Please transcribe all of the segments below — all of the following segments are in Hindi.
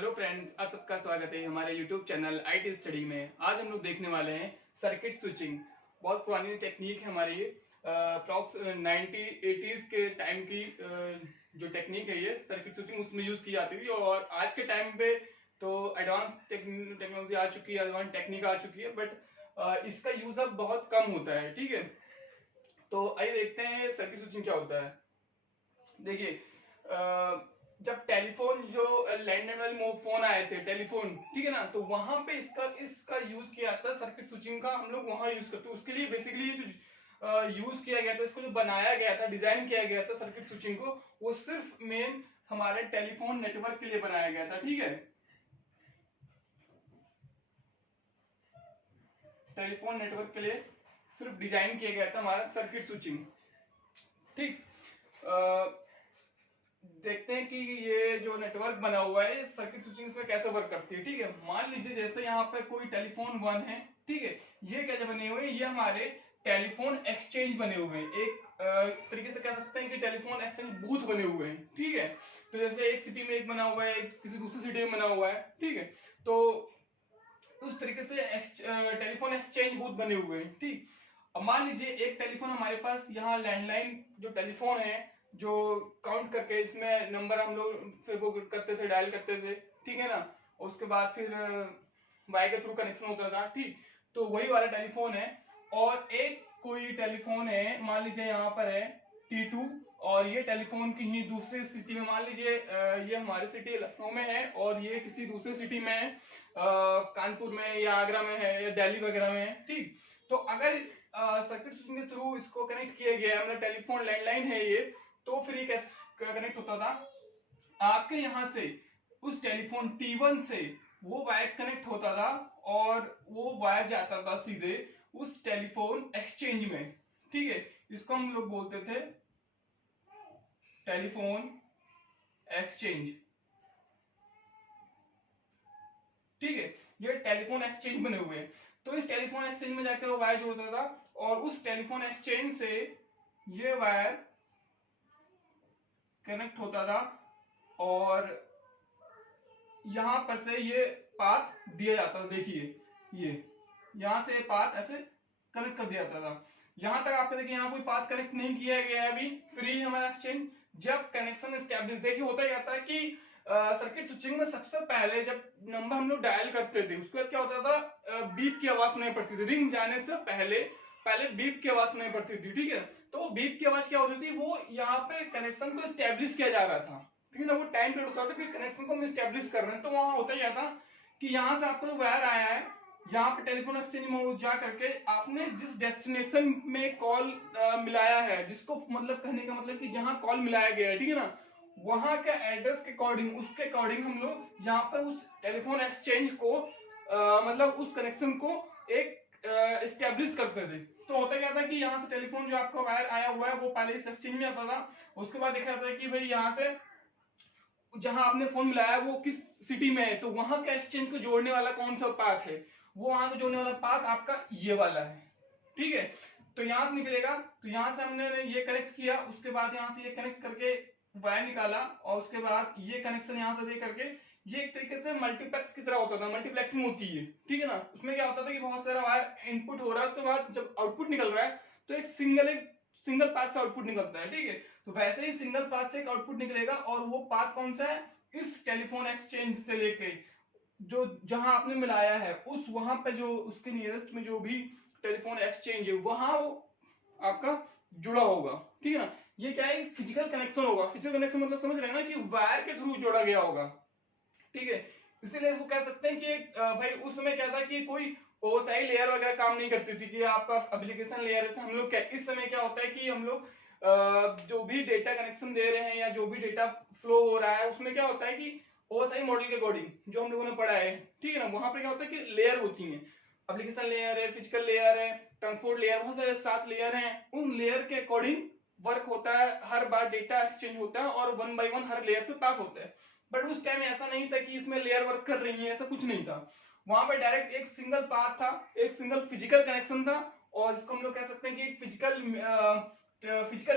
हेलो फ्रेंड्स, आप सबका स्वागत है हमारे यूट्यूब चैनल आईटी स्टडी में। आज हम लोग देखने वाले हैं सर्किट स्विचिंग। बहुत पुरानी टेक्निक है हमारी, अप्रॉक्स 90-80s के टाइम की जो टेक्निक है ये सर्किट स्विचिंग, उसमें यूज की जाती थी। और आज के टाइम पे तो एडवांस टेक्नोलॉजी आ चुकी है, एडवांस टेक्निक आ चुकी है, बट इसका यूज अब बहुत कम होता है। ठीक है, तो आइए देखते हैं सर्किट स्विचिंग क्या होता है। देखिए, जब टेलीफोन जो लैंडलाइन वाले फोन आए थे टेलीफोन, ठीक है ना, तो वहां पे इसका यूज किया जाता है सर्किट स्विचिंग का। हम लोग वहां यूज करते हैं। उसके लिए बेसिकली जो यूज किया गया था, इसको जो बनाया गया था, डिजाइन किया गया था सर्किट स्विचिंग को, वो सिर्फ मेन हमारे टेलीफोन नेटवर्क के लिए बनाया गया था। ठीक है, टेलीफोन नेटवर्क के लिए सिर्फ डिजाइन किया गया था हमारा सर्किट स्विचिंग। ठीक, देखते हैं कि ये जो नेटवर्क बना हुआ है सर्किट स्विचिंग में कैसे वर्क करती है। ठीक है, मान लीजिए जैसे यहाँ पे कोई टेलीफोन 1 है। ठीक है, ये क्या बने हुए हैं, ये हमारे टेलीफोन एक्सचेंज बने हुए हैं। एक तरीके से कह सकते हैं कि टेलीफोन एक्सचेंज बूथ बने हुए हैं। ठीक है, तो जैसे एक सिटी में एक बना हुआ है, किसी दूसरी सिटी में बना हुआ है। ठीक है, तो उस तरीके से टेलीफोन एक्सचेंज बूथ बने हुए हैं। ठीक, अब मान लीजिए एक टेलीफोन हमारे पास, यहाँ लैंडलाइन जो टेलीफोन है, जो काउंट करके इसमें नंबर हम लोग फिर वो करते थे, डायल करते थे। ठीक है ना, उसके बाद फिर वाई के थ्रू कनेक्शन होता था। ठीक, तो वही वाला टेलीफोन है। और एक कोई टेलीफोन है, मान लीजिए यहाँ पर है T2, और ये टेलीफोन कहीं दूसरी सिटी में, मान लीजिए ये हमारी सिटी लखनऊ में है और ये किसी दूसरी सिटी में है, कानपुर में या आगरा में है या दिल्ली वगैरह में है। ठीक, तो अगर सर्किट स्विचिंग के थ्रू इसको कनेक्ट किया गया, मतलब टेलीफोन लैंडलाइन है ये, तो फिर ये कैसे कनेक्ट होता था, आपके यहां से उस टेलीफोन T1 से वो वायर कनेक्ट होता था और वो वायर जाता था सीधे उस टेलीफोन एक्सचेंज में। ठीक है, इसको हम लोग बोलते थे टेलीफोन एक्सचेंज। ठीक है, ये टेलीफोन एक्सचेंज बने हुए हैं। तो इस टेलीफोन एक्सचेंज में जाकर वो वायर जोड़ता था और उस टेलीफोन एक्सचेंज से ये वायर कनेक्ट होता था और यहां पर से ये पाथ दिया जाता था। देखिए, ये यहां से पाथ ऐसे कनेक्ट कर दिया जाता था। यहां तक आपको देखिए, यहाँ कोई पाथ कनेक्ट नहीं किया गया है, अभी फ्री हमारा एक्सचेंज। जब कनेक्शन एस्टेब्लिश, देखिए होता क्या था कि सर्किट स्विचिंग में सबसे पहले जब नंबर हम लोग डायल करते थे, उसके बाद क्या होता था, बीप की आवाज सुनाई पड़ती थी। रिंग जाने से पहले पहले बीप की आवाज सुनाई पड़ती थी। ठीक है, तो बीप की आवाज क्या होती थी, वो यहाँ पे कनेक्शन को एस्टेब्लिश किया जा रहा था। ठीक है ना, वो टाइम पीरियड होता था कि कनेक्शन को हम एस्टेब्लिश कर रहे हैं। तो वहां होता क्या था कि यहाँ से आपको वायर आया है, यहाँ पे टेलीफोन एक्सचेंज में जा करके आपने जिस डेस्टिनेशन में कॉल मिलाया है, जिसको मतलब कहने का मतलब कि जहां कॉल मिलाया गया है, ठीक है ना, वहां के एड्रेस के अकॉर्डिंग, उसके अकॉर्डिंग हम लोग यहाँ पर उस टेलीफोन एक्सचेंज को मतलब उस कनेक्शन को एक एस्टेब्लिश करते थे। तो होता क्या था कि यहाँ से टेलीफोन जो आपका वायर आया हुआ है वो पहले इस एक्सचेंज में आता था। उसके बाद देखा जाता है कि भाई यहाँ से जहां आपने फोन मिलाया वो किस सिटी में है, तो वहां के एक्सचेंज को जोड़ने वाला कौन सा पाथ है, वो वहां को जोड़ने वाला पाथ आपका ये वाला है। ठीक है, तो यहां से निकलेगा, तो यहां से हमने ये कनेक्ट किया, उसके बाद यहां से ये कनेक्ट करके वायर निकाला और उसके बाद ये कनेक्शन यहां से दे करके, ये एक तरीके से मल्टीप्लेक्स की तरह होता था, मल्टीप्लेक्सिंग होती है। ठीक है ना, उसमें क्या होता था कि बहुत सारा वायर इनपुट हो रहा है, उसके बाद जब आउटपुट निकल रहा है तो एक सिंगल पाथ से आउटपुट निकलता है। ठीक है, तो वैसे ही सिंगल पाथ से एक आउटपुट निकलेगा और वो पाथ कौन सा है, इस टेलीफोन एक्सचेंज से लेके जो जहां आपने मिलाया है उस वहां पे जो उसके नियरेस्ट में जो भी टेलीफोन एक्सचेंज है वहां वो आपका जुड़ा होगा। ठीक है ना, ये क्या है, फिजिकल कनेक्शन होगा। फिजिकल कनेक्शन मतलब समझ रहे हैं ना कि वायर के थ्रू जोड़ा गया होगा। ठीक है, इसीलिए इसको कह सकते हैं कि भाई उस समय क्या था कि कोई ओएसआई लेयर वगैरह काम नहीं करती थी कि आपका एप्लीकेशन लेयर है। हम लोग क्या, इस समय क्या होता है कि हम लोग जो भी डेटा कनेक्शन दे रहे हैं या जो भी डेटा फ्लो हो रहा है, उसमें क्या होता है कि ओएसआई मॉडल के अकॉर्डिंग जो हम लोगों ने पढ़ा है, ठीक है ना, वहां पर क्या होता है कि लेयर होती है, एप्लीकेशन लेयर है, फिजिकल लेयर है, ट्रांसपोर्ट लेयर, बहुत सारे 7 लेयर हैं। उन लेयर के अकॉर्डिंग वर्क होता है, हर बार डेटा एक्सचेंज होता है और 1 बाय 1 हर लेयर से पास होता है। बट उस टाइम ऐसा नहीं था कि इसमें लेयर वर्क कर रही है, ऐसा कुछ नहीं था। वहां पर डायरेक्ट एक सिंगल पाथ था, एक सिंगल फिजिकल कनेक्शन था, और इसको हम लोग कह सकते हैं कि फिजिकल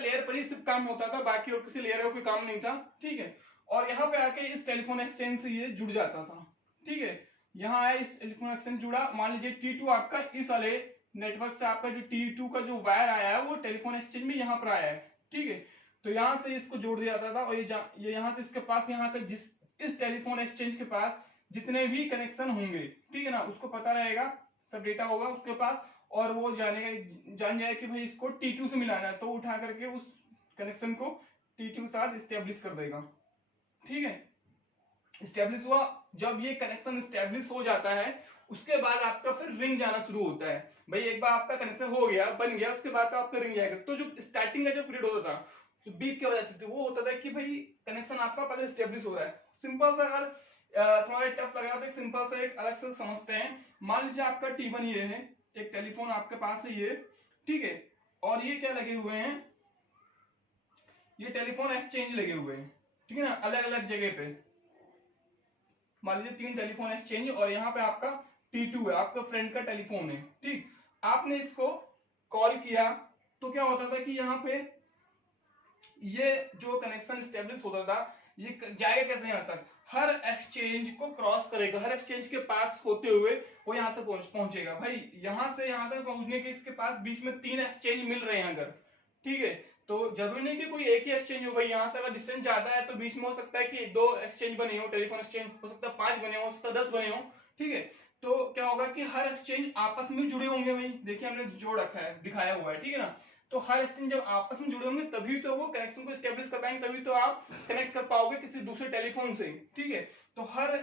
लेयर पर ही सिर्फ काम होता था, बाकी और किसी लेयर का कोई काम नहीं था। ठीक है, और यहाँ पे आके इस टेलीफोन एक्सचेंज से ये जुड़ जाता था। ठीक है, यहाँ आया, इस टेलीफोन एक्सचेंज जुड़ा, मान लीजिए T2 आपका इस वाले नेटवर्क से आपका जो T2 का जो वायर आया है वो टेलीफोन एक्सचेंज में यहाँ पर आया है। ठीक है, तो यहाँ से इसको जोड़ दिया जाता था और ये यहाँ से इसके पास, यहाँ का जिस इस टेलीफोन एक्सचेंज के पास जितने भी कनेक्शन होंगे, ठीक है ना, उसको पता रहेगा, सब डेटा होगा उसके पास, और वो जान जाए कि भाई इसको T2 से मिलाना है, तो उठा करके उस कनेक्शन को T2 के साथ स्टेब्लिश कर देगा। ठीक है, स्टेब्लिश हुआ, जब ये कनेक्शन स्टेब्लिश हो जाता है उसके बाद आपका फिर रिंग जाना शुरू होता है। भाई एक बार आपका कनेक्शन हो गया, बन गया, उसके बाद तो आपका रिंग जाएगा। तो जो स्टार्टिंग का जो पीरियड होता था, जो बीप क्या वजह थी, वो होता था कि भाई कनेक्शन आपका पहले स्टेब्लिश हो रहा है। सिंपल सा, अगर थोड़ा टफ लगा तो एक सिंपल सा एक अलग से समझते हैं। मान लीजिए आपका T1 ये है, एक टेलीफोन आपके पास है ये, ठीक है, और ये क्या लगे हुए हैं, ये टेलीफोन एक्सचेंज लगे हुए हैं, ठीक है ना, अलग अलग जगह पे। मान लीजिए 3 टेलीफोन एक्सचेंज, और यहाँ पे आपका T2 है, आपका फ्रेंड का टेलीफोन है। ठीक, आपने इसको कॉल किया तो क्या होता था कि यहाँ पे ये जो कनेक्शन स्टेब्लिश होता था, ये जाएगा कैसे यहाँ तक, हर एक्सचेंज को क्रॉस करेगा, हर एक्सचेंज के पास होते हुए वो यहाँ तक पहुंचेगा। भाई यहाँ से यहाँ तक पहुंचने के इसके पास बीच में 3 एक्सचेंज मिल रहे हैं अगर, ठीक है, तो जरूरी नहीं कि कोई एक ही एक्सचेंज हो। भाई यहाँ से अगर डिस्टेंस ज्यादा है तो बीच में हो सकता है कि 2 एक्सचेंज बने हो, टेलीफोन एक्सचेंज, हो सकता है 5 बने हो सकता है 10 बने हो। ठीक है, तो क्या होगा कि हर एक्सचेंज आपस में जुड़े होंगे। भाई देखिए हमने जोड़ रखा है, दिखाया हुआ है, ठीक है ना, तो हर एक्सचेंज जब आपस में जुड़े होंगे तभी तो वो कनेक्शन को स्टेब्लिश कर पाएंगे, तभी तो आप कनेक्ट कर पाओगे किसी दूसरे टेलीफोन से। ठीक है, तो हर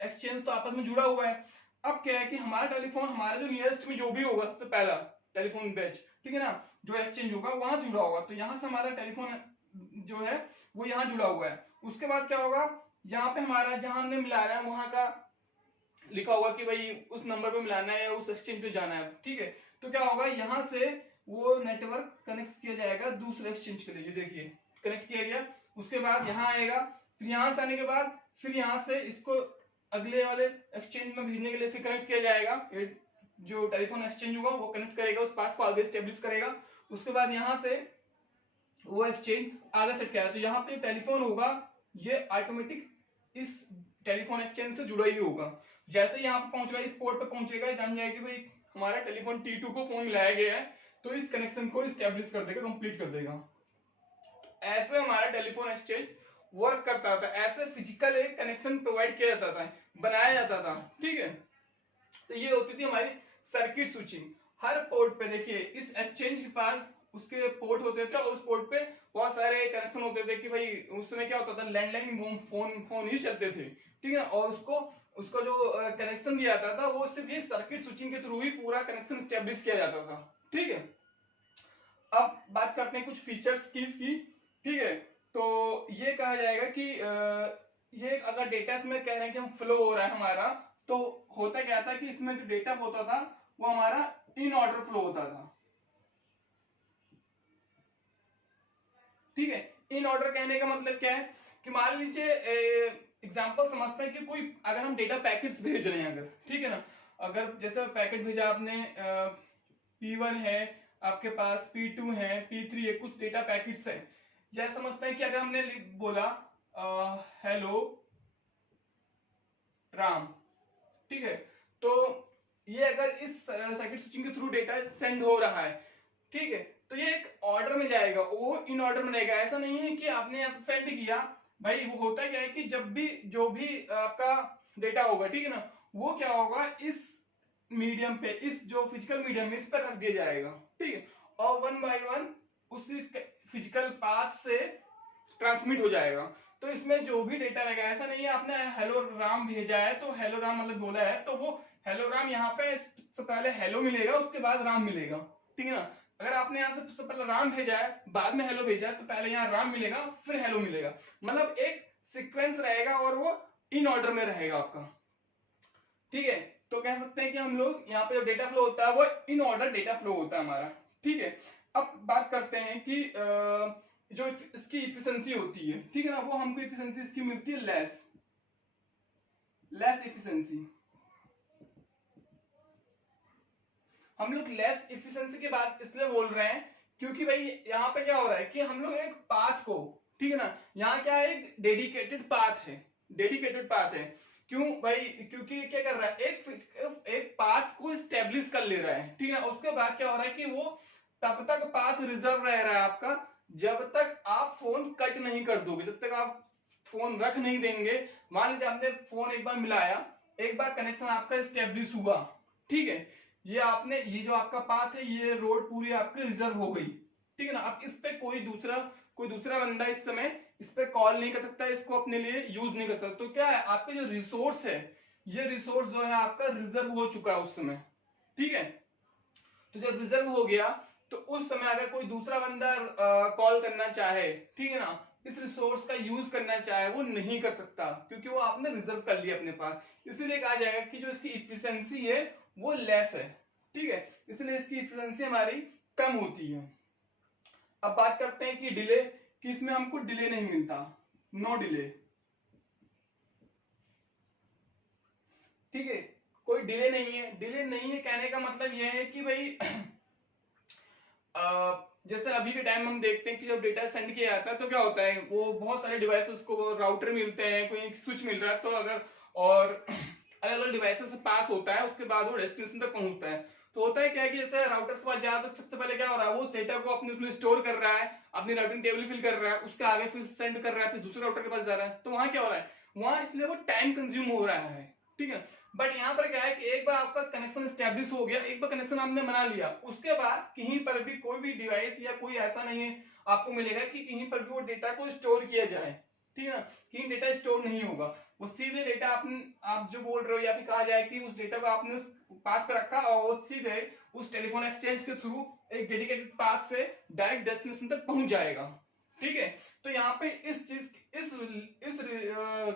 एक्सचेंज तो आपस में जुड़ा हुआ है। अब क्या है कि हमारा टेलीफोन, हमारा जो नियरेस्ट में जो भी होगा सबसे पहला टेलीफोन बैच, ठीक है ना, जो एक्सचेंज होगा वहां जुड़ा होगा, तो यहाँ से हमारा टेलीफोन जो है वो यहाँ जुड़ा हुआ है। उसके बाद क्या होगा, यहाँ पे हमारा जहां हमने मिलाना है वहां का लिखा होगा कि भाई उस नंबर पे मिलाना है या उस एक्सचेंज पे जाना है। ठीक है, तो क्या होगा, यहाँ से वो नेटवर्क कनेक्ट किया जाएगा दूसरे एक्सचेंज के लिए। ये देखिए कनेक्ट किया गया, उसके बाद यहाँ आएगा, फिर यहाँ से आने के बाद फिर यहाँ से इसको अगले वाले एक्सचेंज में भेजने के लिए फिर कनेक्ट किया जाएगा। जो टेलीफोन एक्सचेंज होगा वो कनेक्ट करेगा, उस पाथ को आगे स्टेब्लिश करेगा। उसके बाद यहाँ से वो एक्सचेंज आगे सेट किया, तो यहाँ पे टेलीफोन होगा ये ऑटोमेटिक इस टेलीफोन एक्सचेंज से जुड़ा ही होगा। जैसे यहाँ पे पहुंचेगा, इस पोर्ट पे पहुंचेगा, जान जाएगा कि भाई हमारा टेलीफोन T2 को फोन मिलाया गया है, तो इस कनेक्शन को स्टेब्लिश कर देगा, कंप्लीट कर देगा। ऐसे हमारा टेलीफोन एक्सचेंज वर्क करता था, ऐसे फिजिकल एक कनेक्शन प्रोवाइड किया जाता था, बनाया जाता था। ठीक है, तो ये होती थी हमारी सर्किट स्विचिंग। हर पोर्ट पे देखिए इस एक्सचेंज के पास उसके पोर्ट होते थे, और उस पोर्ट पे बहुत सारे कनेक्शन होते थे कि भाई उस समय क्या होता था, लैंडलाइन फोन ही चलते थे। ठीक है, और उसको जो कनेक्शन दिया जाता था वो सिर्फ ये सर्किट स्विचिंग के थ्रू ही पूरा कनेक्शन स्टेब्लिश किया जाता था। ठीक है, अब बात करते हैं कुछ फीचर्स की इसकी। ठीक है, तो ये कहा जाएगा कि ये अगर डेटा इसमें कह रहे हैं कि हम फ्लो हो रहा है हमारा, तो होता क्या था कि इसमें जो डेटा होता था वो हमारा इन ऑर्डर फ्लो होता था। ठीक है, इन ऑर्डर कहने का मतलब क्या है कि मान लीजिए एग्जांपल समझते हैं कि कोई अगर हम डेटा पैकेट्स भेज रहे हैं अगर, ठीक है ना, अगर जैसे पैकेट भेजा आपने, P1 है आपके पास, P2 है, P3 है, कुछ डेटा पैकेट्स है। यह समझते हैं कि अगर हमने बोला हेलो राम, ठीक है, तो ये अगर इस सर्किट स्विचिंग के थ्रू डेटा सेंड हो रहा है, ठीक है, तो ये एक ऑर्डर में जाएगा, वो इन ऑर्डर में रहेगा। ऐसा नहीं है कि आपने ऐसा सेंड किया, भाई वो होता क्या है कि जब भी जो भी आपका डेटा होगा, ठीक है ना, वो क्या होगा इस मीडियम पे, इस जो फिजिकल मीडियम में इस पर रख दिया जाएगा। ठीक है, और 1 बाय 1 उस फिजिकल पास से ट्रांसमिट हो जाएगा। तो इसमें जो भी डेटा रहेगा, ऐसा नहीं है आपने हेलो राम भेजा है तो हेलो राम मतलब बोला है तो वो हेलो राम यहाँ पे सबसे पहले हेलो मिलेगा, उसके बाद राम मिलेगा। ठीक है ना, अगर आपने यहाँ से सबसे पहले राम भेजा है बाद में हेलो भेजा है तो पहले यहाँ राम मिलेगा फिर हेलो मिलेगा, मतलब एक सीक्वेंस रहेगा और वो इन ऑर्डर में रहेगा आपका। ठीक है, तो कह सकते हैं कि हम लोग यहाँ पे जो डेटा फ्लो होता है वो इन ऑर्डर डेटा फ्लो होता है हमारा। ठीक है, अब बात करते हैं कि जो इसकी इफिशिएंसी होती है, ठीक है ना, वो हमको इफिशिएंसी इसकी मिलती है लेस इफिशिएंसी। हम लोग लेस इफिशिएंसी की बात इसलिए बोल रहे हैं क्योंकि भाई यहाँ पे क्या हो रहा है कि हम लोग एक पाथ को ठीक है ना। यहाँ क्या है, एक डेडिकेटेड पाथ है, डेडिकेटेड पाथ है। क्यों भाई, क्योंकि क्या कर रहा है, एक पाथ को स्टेब्लिश कर ले रहा है, ठीक है। उसके बाद क्या हो रहा है कि वो तब तक पाथ रिजर्व रह रहा है आपका जब तक आप फोन कट नहीं कर दोगे, जब तक आप फोन रख नहीं देंगे। मान लीजिए आपने फोन एक बार मिलाया, एक बार कनेक्शन आपका स्टेब्लिश हुआ, ठीक है, ये आपने, ये जो आपका पाथ है, ये रोड पूरी आपकी रिजर्व हो गई, ठीक है ना। अब इस पे कोई दूसरा बंदा इस समय इस पे कॉल नहीं कर सकता, इसको अपने लिए यूज नहीं कर सकता। तो क्या है, आपका जो रिसोर्स है, ये रिसोर्स जो है आपका रिजर्व हो चुका है उस समय, ठीक है। तो जब रिजर्व हो गया तो उस समय अगर कोई दूसरा बंदा कॉल करना चाहे, ठीक है ना, इस रिसोर्स का यूज करना चाहे, वो नहीं कर सकता, क्योंकि वो आपने रिजर्व कर लिया अपने पास। इसीलिए कहा जाएगा कि जो इसकी इफिशिएंसी है वो लेस है, ठीक है, इसलिए इसकी इफिशिएंसी हमारी कम होती है। अब बात करते हैं कि डिले, कि इसमें हमको डिले नहीं मिलता, नो डिले, ठीक है, कोई डिले नहीं है। डिले नहीं है कहने का मतलब यह है कि भाई जैसे अभी के टाइम हम देखते हैं कि जब डेटा सेंड किया जाता है तो क्या होता है, वो बहुत सारे डिवाइसेस को राउटर मिलते हैं, कोई स्विच मिल रहा है, तो अगर और अलग अलग डिवाइसेस से पास होता है, उसके बाद वो डेस्टिनेशन तक पहुंचता है। तो होता है क्या है कि जैसे राउटर के पास जा, तो सबसे पहले क्या हो रहा है, वो उस डेटा को अपने उसमें स्टोर कर रहा है, अपनी राउटिंग टेबल फिल कर रहा है, उसके आगे फिर सेंड कर रहा है, फिर दूसरे राउटर के पास जा रहा है। तो वहां क्या हो रहा है, वहां इसलिए वो टाइम कंज्यूम हो रहा है, ठीक है। बट यहाँ पर क्या है कि एक बार आपका कनेक्शन स्टैब्लिश हो गया, एक बार कनेक्शन आपने बना लिया, उसके बाद कहीं पर भी कोई भी डिवाइस या कोई ऐसा नहीं है आपको मिलेगा कि कहीं पर भी वो डेटा को स्टोर किया जाए, ठीक है ना, कहीं डेटा स्टोर नहीं होगा। वो सीधे डेटा आप जो बोल रहे हो, या फिर कहा जाए कि उस डेटा को आपने उस पाथ पे रखा और वो सीधे उस टेलीफोन एक्सचेंज के थ्रू एक डेडिकेटेड पाथ से डायरेक्ट डेस्टिनेशन तक पहुंच जाएगा, ठीक है। तो यहाँ पे इस चीज इस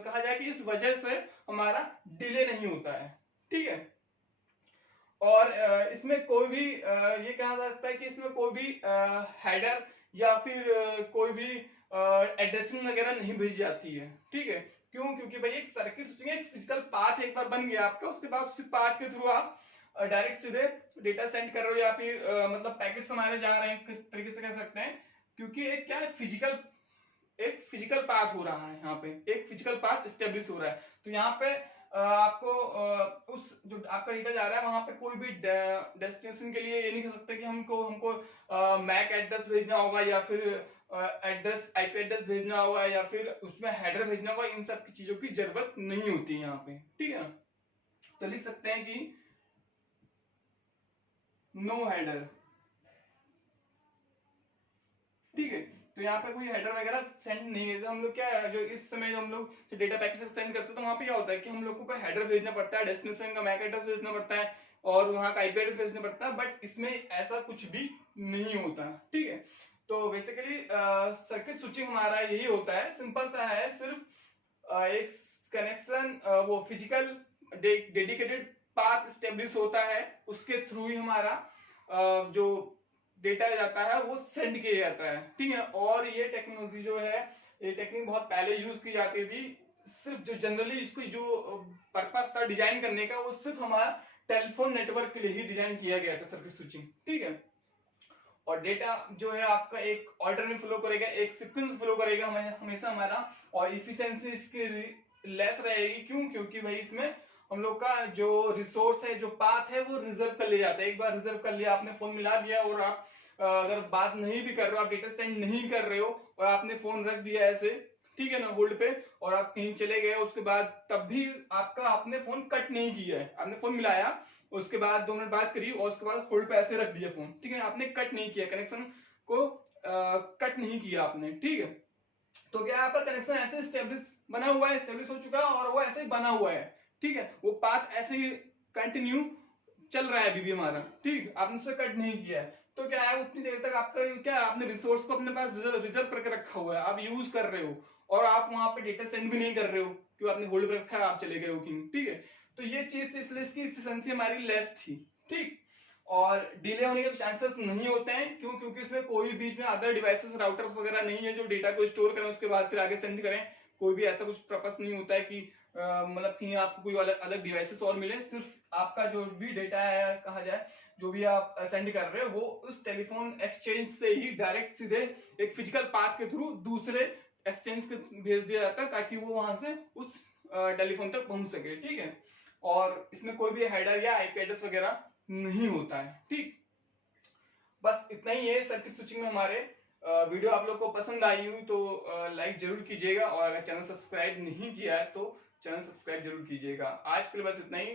कहा जाए कि इस वजह से हमारा डिले नहीं होता है, ठीक है। और इसमें कोई भी ये कहा जा सकता है कि इसमें कोई भी हेडर या फिर कोई भी एड्रेसिंग वगैरह नहीं भेजी जाती है, ठीक है। क्यों, क्योंकि भाई एक सर्किट स्विचिंग एक फिजिकल पाथ एक बार बन गया आपका, उसके बाद उसी पाथ के थ्रू आप डायरेक्ट सीधे डेटा सेंड कर रहे हो, या फिर मतलब पैकेट्स हमारे जा रहे हैं, किस तरीके से कह सकते हैं, क्योंकि एक क्या है, फिजिकल पाथ हो रहा है, यहाँ पे एक फिजिकल पाथ स्टेब्लिश हो रहा है। तो यहाँ पे आपको उस जो आपका डेटा जा रहा है वहां पे कोई भी डेस्टिनेशन के लिए ये नहीं कह सकते कि हमको मैक एड्रेस भेजना होगा, या फिर एड्रेस आईपी एड्रेस भेजना होगा, या फिर उसमें हेडर भेजना होगा। इन सब की चीजों की जरूरत नहीं होती है यहाँ पे, ठीक है। तो लिख सकते हैं कि नो हेडर, ठीक है। तो यहाँ पे कोई हेडर वगैरह सेंड नहीं है। हम लोग क्या, जो इस समय हम लोग डेटा पैकेट सेंड करते हैं, तो वहां पे क्या होता है कि हम लोग को कोई हेडर भेजना पड़ता है, डेस्टिनेशन का मैक एड्रेस भेजना पड़ता है, और वहां का आईपी एड्रेस भेजना पड़ता है। बट इसमें ऐसा कुछ भी नहीं होता, ठीक है। तो बेसिकली सर्किट स्विचिंग हमारा यही होता है, सिंपल सा है, सिर्फ एक कनेक्शन वो फिजिकल डेडिकेटेड पाथ स्टेब्लिश होता है, उसके थ्रू ही हमारा जो डेटा जाता है वो सेंड किया जाता है, ठीक है। और ये टेक्नोलॉजी जो है, ये टेक्निक बहुत पहले यूज की जाती थी, सिर्फ जो जनरली इसको जो पर्पस था डिजाइन करने का, वो सिर्फ हमारा टेलीफोन नेटवर्क के लिए ही डिजाइन किया गया था, सर्किट स्विचिंग, ठीक है। और डेटा जो है आपका एक ऑर्डर में फ्लो करेगा, एक सीक्वेंस फ्लो करेगा हमेशा हमारा, और इफिशिएंसी इसकी लेस रहेगी। क्यों, क्योंकि भाई इसमें हम लोग का जो रिसोर्स है, जो पाथ है, वो रिजर्व कर लिया जाता है। एक बार रिजर्व कर लिया, आपने फोन मिला दिया, और आप अगर बात नहीं भी कर रहे हो, आप डेटा सेंड नहीं कर रहे हो, और आपने फोन रख दिया ऐसे, ठीक है ना, होल्ड पे, और आप कहीं चले गए, उसके बाद तब भी आपने फोन कट नहीं किया है, आपने फोन मिलाया, उसके बाद 2 मिनट बात करी, और उसके बाद होल्ड पे ऐसे रख दिया फोन, ठीक है, आपने कट नहीं किया, कनेक्शन को कट नहीं किया आपने, ठीक है। तो क्या यहाँ पर कनेक्शन ऐसे स्टेब्लिश बना हुआ है, स्टेब्लिश हो चुका है, और वो ऐसे ही बना हुआ है, ठीक है। वो पाथ ऐसे ही कंटिन्यू चल रहा है अभी भी हमारा, ठीक, आपने उसे कट नहीं किया है। तो क्या है, उतनी देर तक आपका क्या, आपने रिसोर्स को अपने पास रिजर्व करके रखा हुआ है, आप यूज कर रहे हो, और आप वहां पे डेटा सेंड भी नहीं कर रहे हो, क्योंकि आपने होल्ड पे रखा है, आप चले गए हो किंग, ठीक है। तो ये चीज थी, इसलिए इसकी एफिशिएंसी हमारी लेस थी, ठीक। और डिले होने के चांसेस नहीं होते हैं, क्यों, क्योंकि इसमें कोई बीच में अदर डिवाइसेस राउटर्स वगैरह नहीं है जो डेटा को स्टोर करें उसके बाद फिर आगे सेंड करें। कोई भी ऐसा कुछ पर्पस नहीं होता है कि मतलब कहीं आपको कोई अलग डिवाइसेस और मिले। सिर्फ आपका जो भी डेटा है, कहा जाए जो भी आप सेंड कर रहे हो, वो उस टेलीफोन एक्सचेंज से ही डायरेक्ट सीधे एक फिजिकल पाथ के थ्रू दूसरे एक्सचेंज भेज दिया जाता है ताकि वो वहां से उस टेलीफोन तक पहुंच सके, ठीक है। और इसमें कोई भी हेडर या आईपी एड्रेस वगैरह नहीं होता है, ठीक। बस इतना ही है सर्किट स्विचिंग में हमारे। वीडियो आप लोग को पसंद आई हुई तो लाइक जरूर कीजिएगा, और अगर चैनल सब्सक्राइब नहीं किया है तो चैनल सब्सक्राइब जरूर कीजिएगा। आज के लिए बस इतना ही।